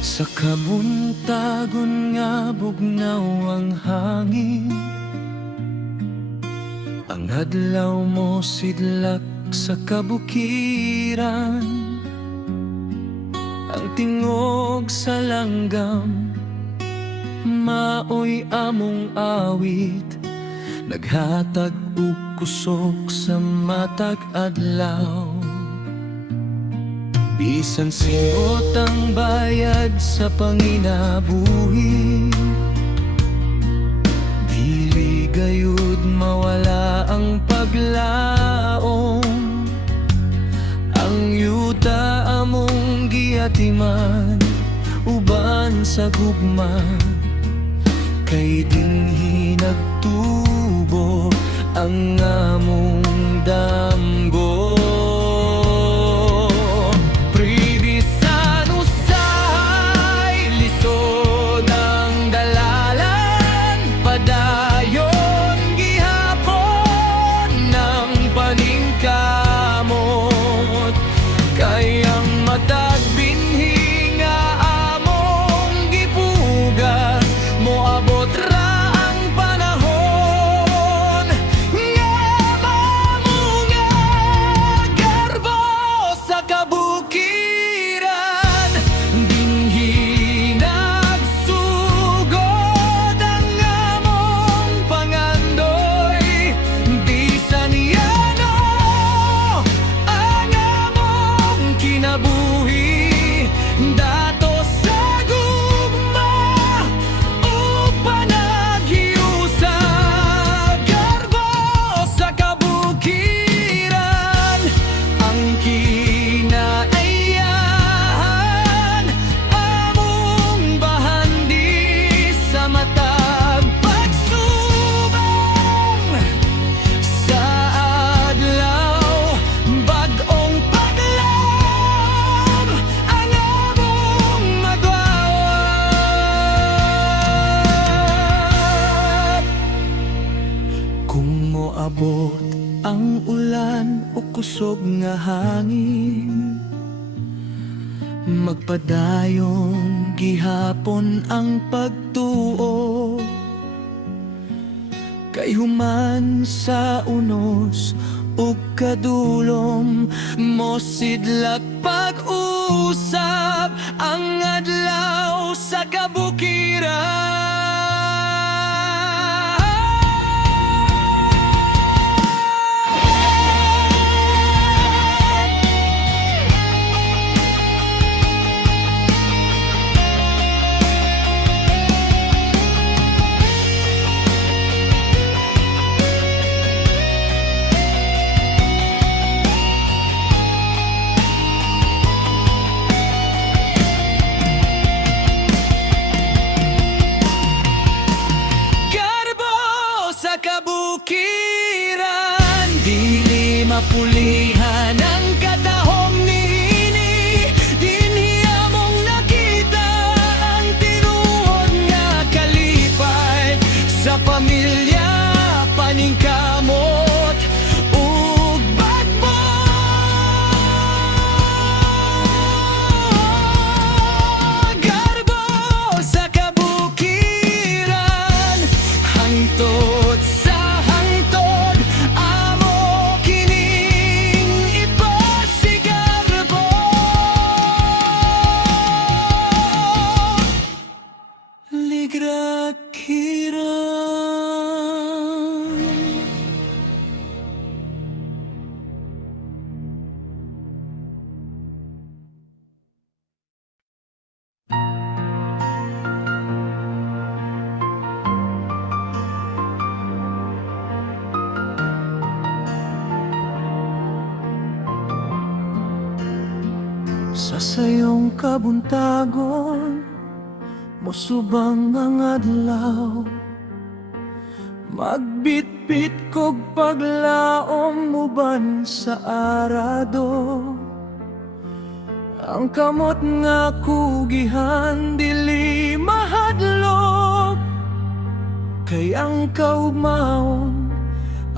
Sa kabuntagon nga bugnaw ang hangin, ang adlaw mo sidlak sa kabukiran. Ang tingog sa langgam maoy among awit, naghatag og kusog sa matag adlaw. Bisan singot ang bayad sa panginabuhi, dili gayud mawala ang paglaom. Ang yuta among giatiman uban sa gugma, kay dinhi nagtubo ang among damgo. Abot ang ulan o kusog nga hangin, magpadayon gihapon ang pagtuo. Kay human sa unos ug kadulom mo sidlak pag-usap ang adlaw sa kabukiran. Kabukiran, dili mapulihan ang katahom niini. Dinhi among nakita ang tinuod nga kalipay sa pamilya, paningkamot ug bagbo. Garbo sa kabukiran, hangtod sa sa sayong kabuntagon, musubang ang adlaw. Magbitbit kog paglaom uban sa arado. Ang kamot nga kugihan dili mahadlok, kay ang kaugmaon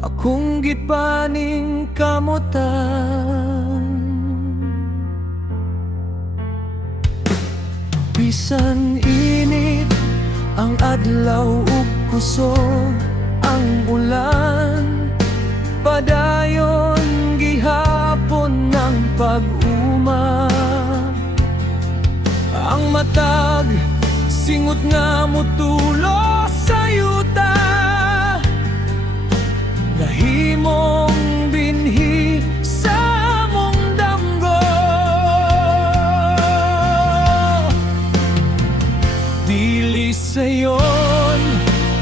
akong gipaning kamutan. Bisan init ang adlaw ug kusog ang ulan, padayon gihapon ng pag-uma. Ang matag singot nga motulo sa yuta, nahimong binhi sa among damgo. Dili sayon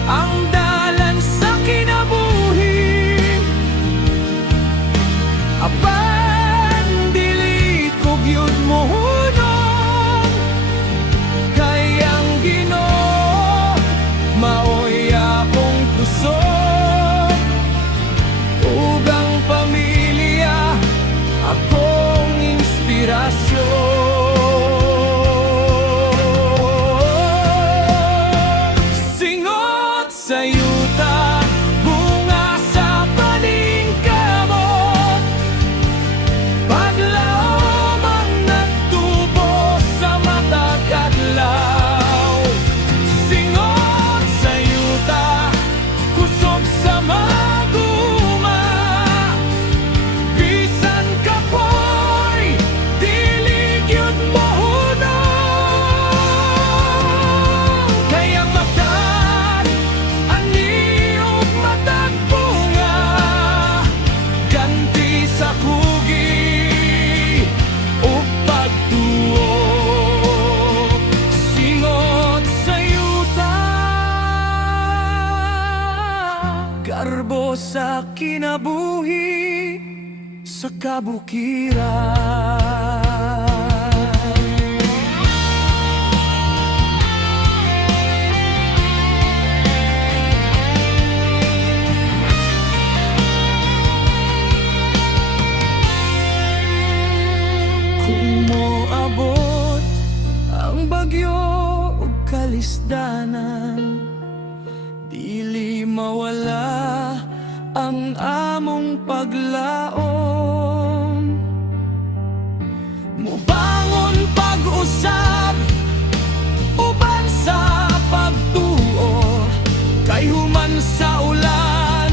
ang dalan sa kinabuhi, apan dili ko gyud mohunong, kay ang Ginoo maoy akong kusog, ug ang pamilya akong inspirasyon. Singot sa yuta, bunga sa paningkamot, paglaom ang nagtubo sa matag adlaw. Singot sa yuta, kusog sa maguma, bisan kapoy dili gyud mohunong, kay ang matag ani ug matag bunga, ganti sa kugi ug pagtuo. Singot sa yuta, garbo sa kinabuhi sa kabukiran. Kung moabot ang bagyo ug kalisdanan, dili mawala ang among paglaom. Mubangon pag-usab uban sa pagtuo, kay human sa ulan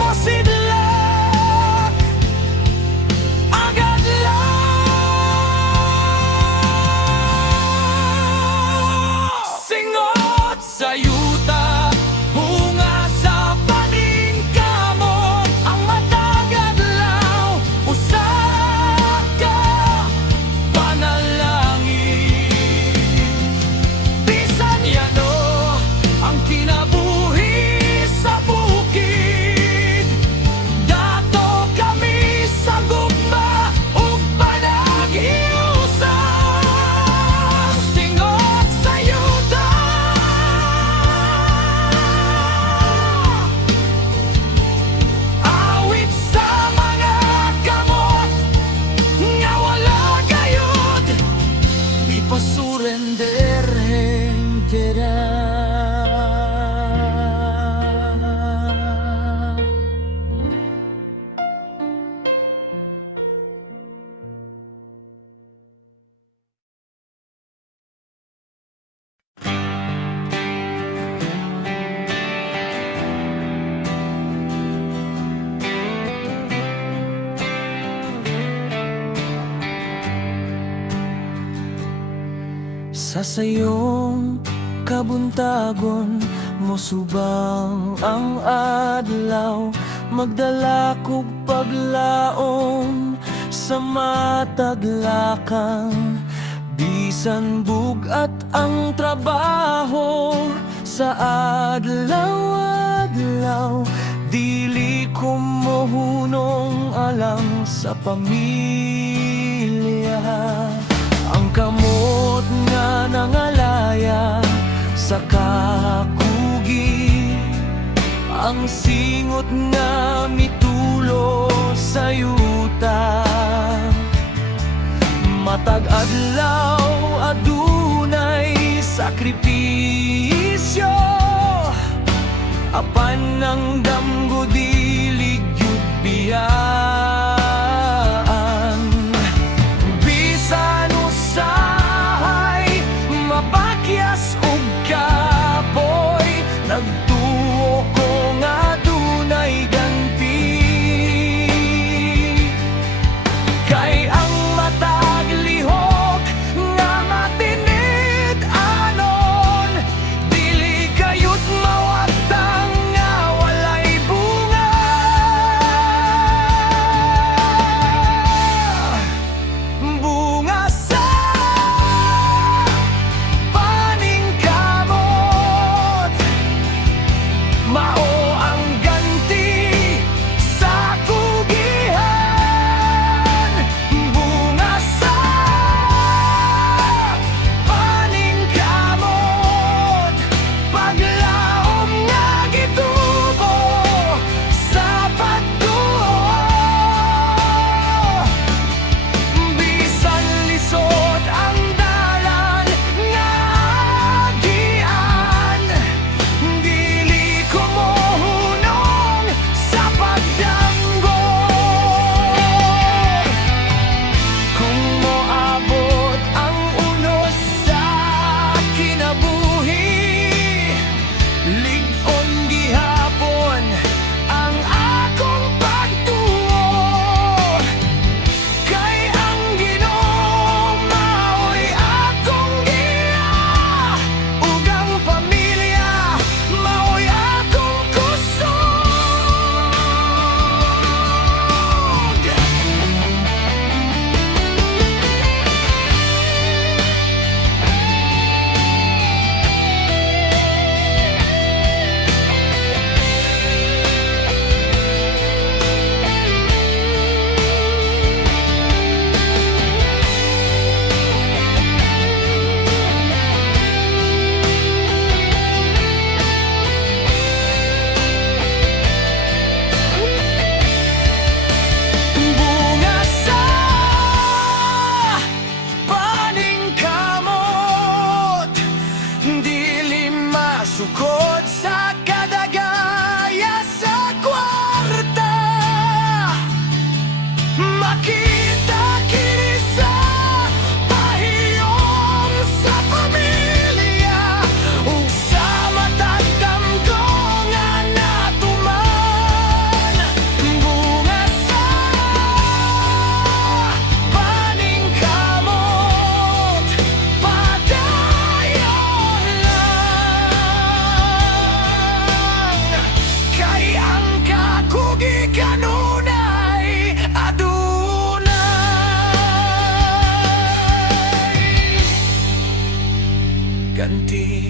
mosidlak agad lang. Singot sa yuta, bunga sa paningkamot, ang matag adlaw usa ka panalangin. Bisan yano ang kinabuhi sa bukid, dato kami sa gugma ug panag-iusap. Singot sa yuta, awit sa mga kamot nga wala gayud ipasurrender hengkera. Sa sayong kabuntagon mosubang ang adlaw, magdala kog paglaom sa mataglakang, bisan bugat ang trabaho sa adlaw-adlaw, dili ko mohunong alang sa pamilya. Ang kamot nga nangalaya sa kakugi, ang singot nga mitulo sa yuta, matag adlaw adunay sakripisyo, apan ang damgo dili gyud biyaan. Bisan usahay ganti.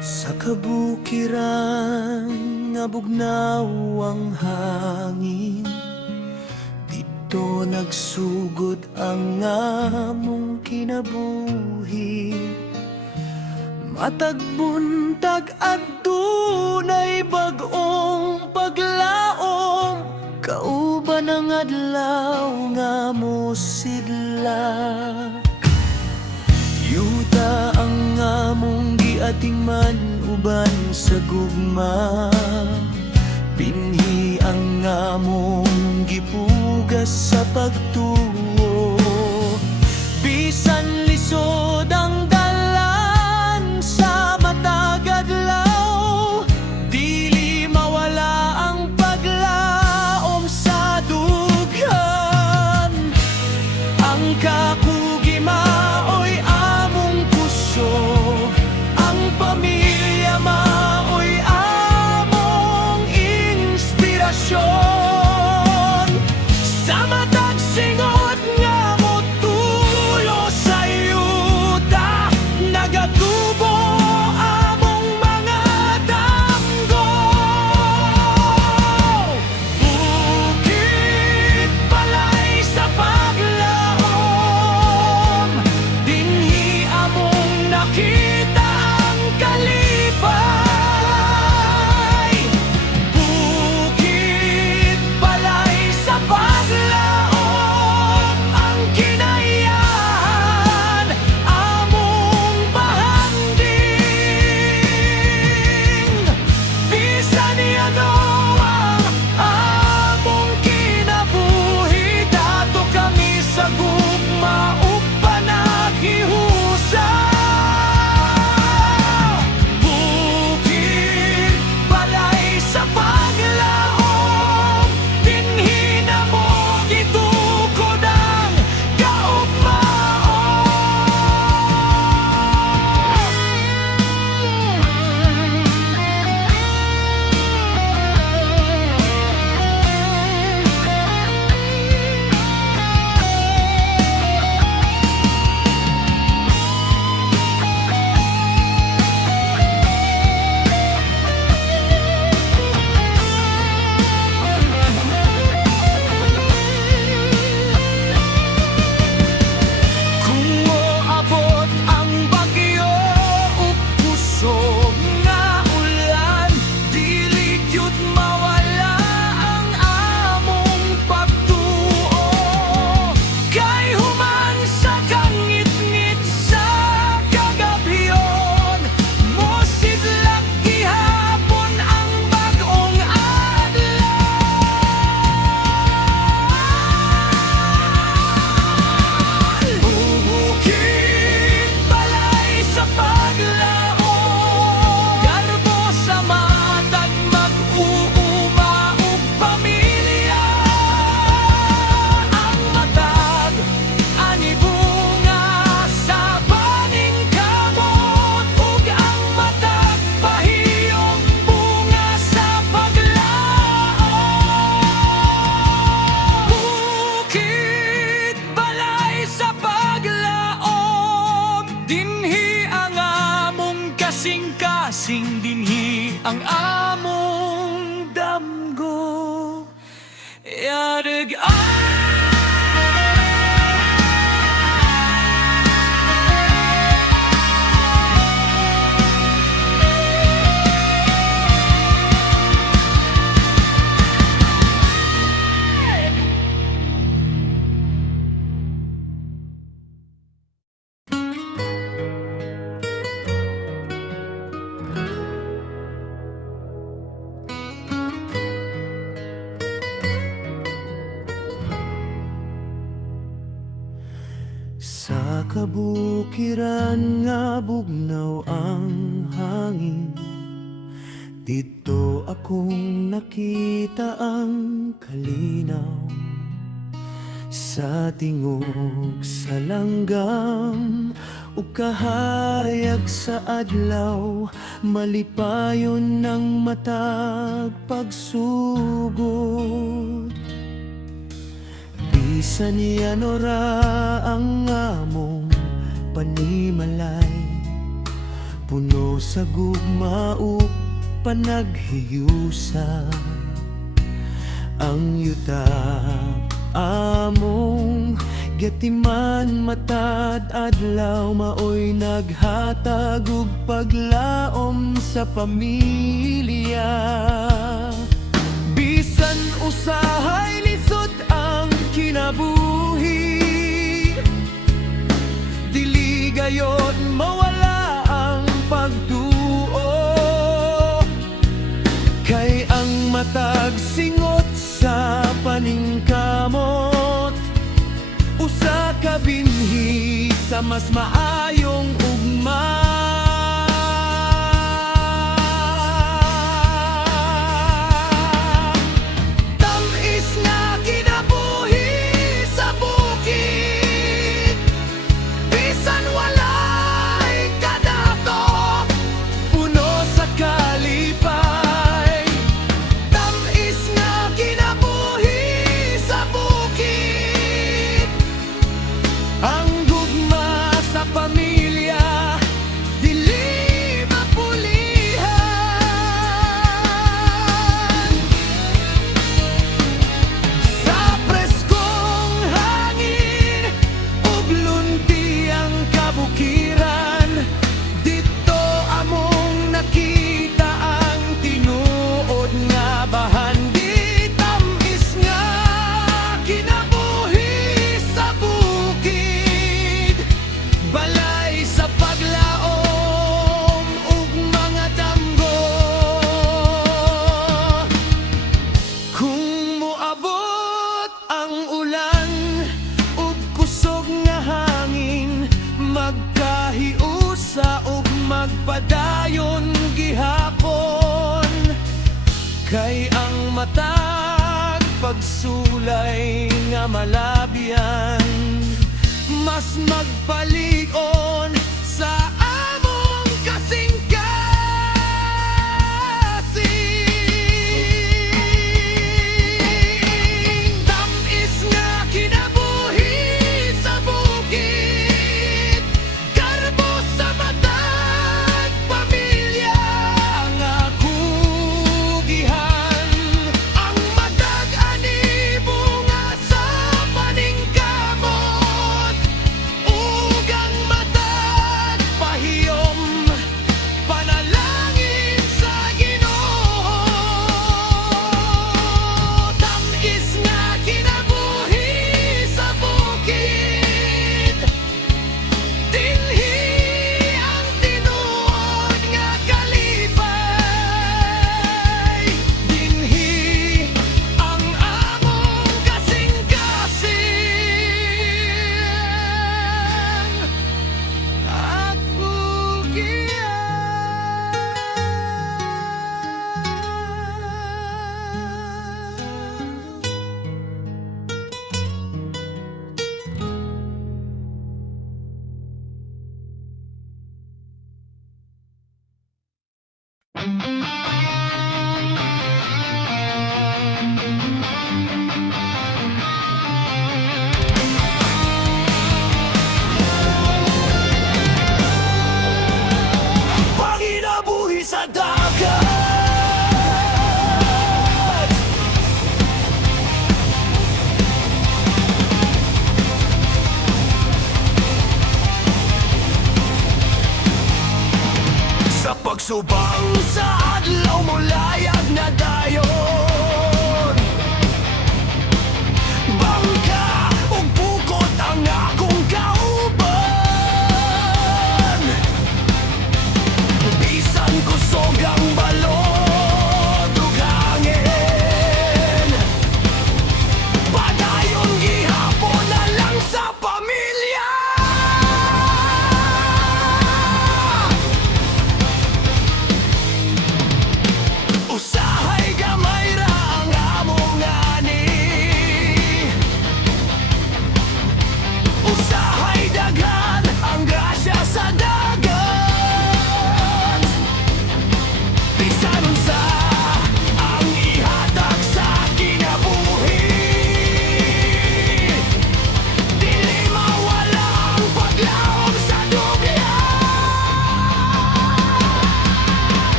Sa kabukiran nga bugnaw ang hangin, dito nagsugod ang among kinabuhi. Matag buntag at dunay bag-ong paglaom, kauban ang adlaw nga mosidla. Yuta ang among giating man uban sa gugma, binhi ang among gipugas sa pagtuo. Bisan lisod ang dalan sa matag adlaw, dili mawala ang paglaom sa dughan. Ang kakugimaoy among puso, ang pamilya maoy among inspirasyon. Sa matag singot nga motulo sa yuta, nagatubo among mga damgo. Bukid balay sa paglaom, dinhi among nakita ang kalipay. Bukid balay sa paglaom, ang kinayahan among bahanding. Bisan ano ang among kinabuhi, dato kami sa gugma ug panagihusa. Bukid balay sa paglaom, dinhi na mo gitukod ang kaugmaon. Kung moabot ang bagyo ug kusog nga ulan, dili gyud mawala ang among pagtuo. Kay human sa kangit-ngit sa kagabhion, mosidlak gihapon ang bag-ong adlaw. Bukid balay sa paglaom, garbo sa matag mag-uuma ug pamilya. Ang matag ani bunga sa baning kamot, ug ang matag pahiyong bunga sa paglaom. Bukid balay sa paglaom, dinhi ang among kasing-kasing, dinhi ang among damgo. Yarig sa kabukiran nga bugnaw ang hangin, dito akong nakita ang kalinaw. Sa tingog sa langgam o kahayag sa adlaw, malipayon ng matag pagsugod. Bisan niya nora ang among panimalay, puno sa gugma o panaghiyusa. Ang yuta among gatiman matad adlaw, maoy naghatag og paglaom sa pamilya. Bisan usahay lisod ang kinabuhi, dili gayon mawala ang pagtuo. Kay ang matag singot sa paningkamot, usa ka binhi sa mas maayong ugma. Tamis nga kinabuhi sa bukid, bisan walay kadato, puno sa kalipay. Tamis nga kinabuhi sa bukid, ang gugma sa pamilya dili mapulihan. Sa preskong hangin ug lunti ang kabukiran, dito among nakita ang tinuod nga bahan. Di tamis nga kinabuhi sa bukid, balay sa paglaom ug mga damgo. Kung moabot ang ulan ug kusog nga hangin, magkahiusa ug magpadayon gihapon. Kay ang matag pagsulay nga malabyan, mas magpaligon sa among kasing-kasing. Tamis nga kinabuhi sa bukid, karbo sa matag pamilya nga kugihan. Ang matag ani bunga sa paningkamot, ug ang matag pahiyom panalangin sa Ginoo. Tamis nga kinabuhi sa bukid, dinhi ang tinuod nga kalipay. Dinhi ang among kasing-kasing at pugian. Panginabuhi sa dagat, sa pagsubang sa adlaw mo layag na dayon. Bangka ug bukod ang akong kauban, bisan kusog ang balod ug hangin, padayon gihapon na lang sa pamilya. Usahay gamay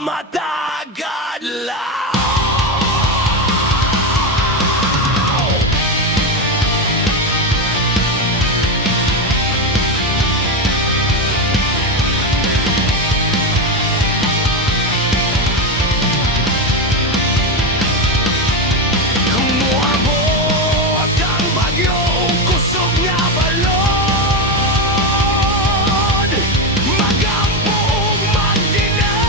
matag adlaw. Muabot ang bagyo, kusog nga balon. Magampo ug magdinabagay,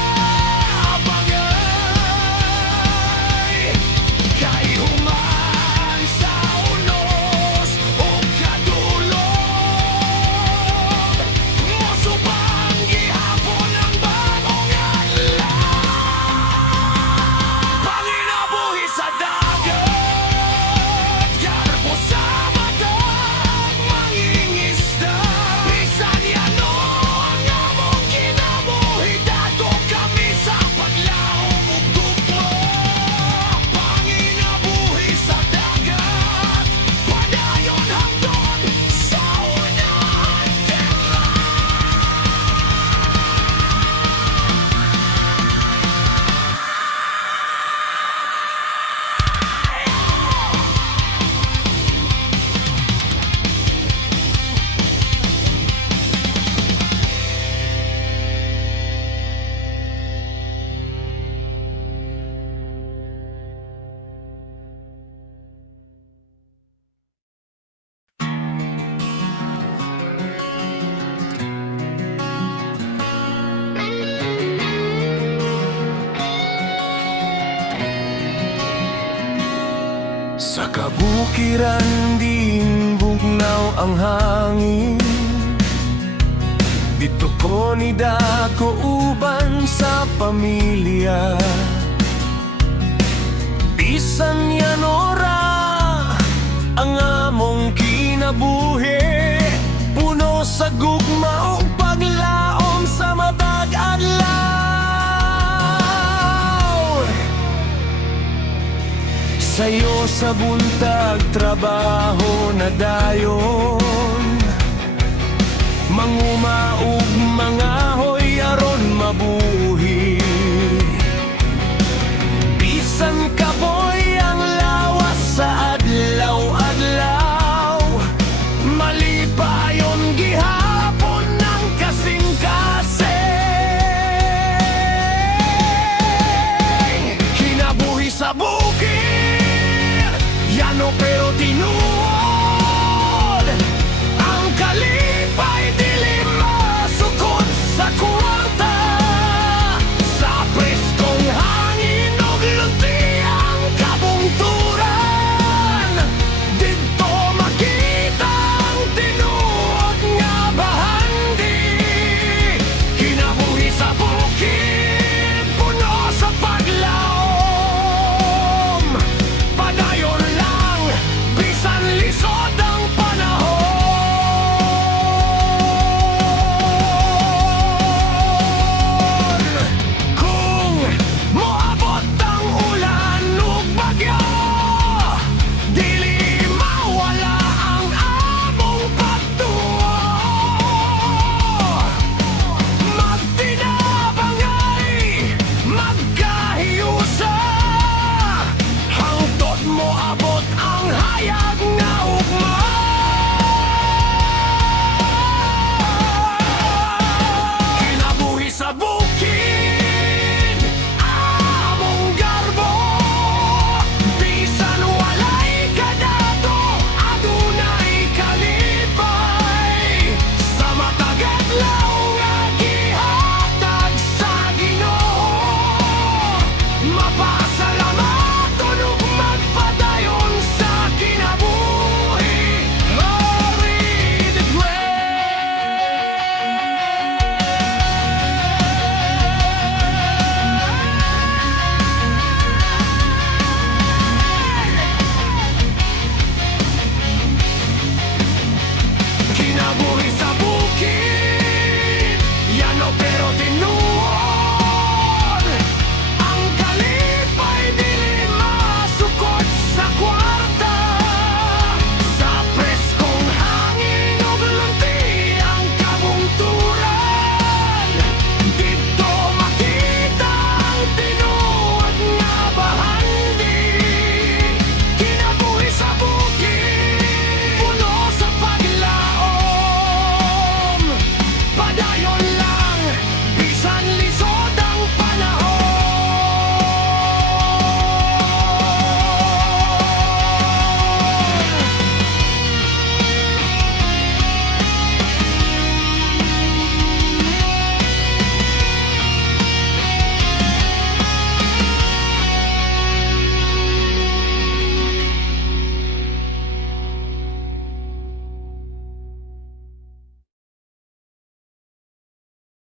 kay human sa unos ug kadulog. Mosubang gihapon ang bagong adlaw. Panginabuhi sa dagat, yarbo sa matag mangingisda. Bisan yano ang among kinabuhi, dato kami sa paglaom ug gugmo. Panginabuhi sa dagat, padayon hangtod sa unahan terra. Sa kabukiran din bugnaw ang hangin. Dito ko nidako uban sa pamilya. Bisan yan ora ang among kinabuhi, puno sa gugma o paglaom sa matag adlaw. Sayo sa buntag trabaho na dayon, manguma ug mga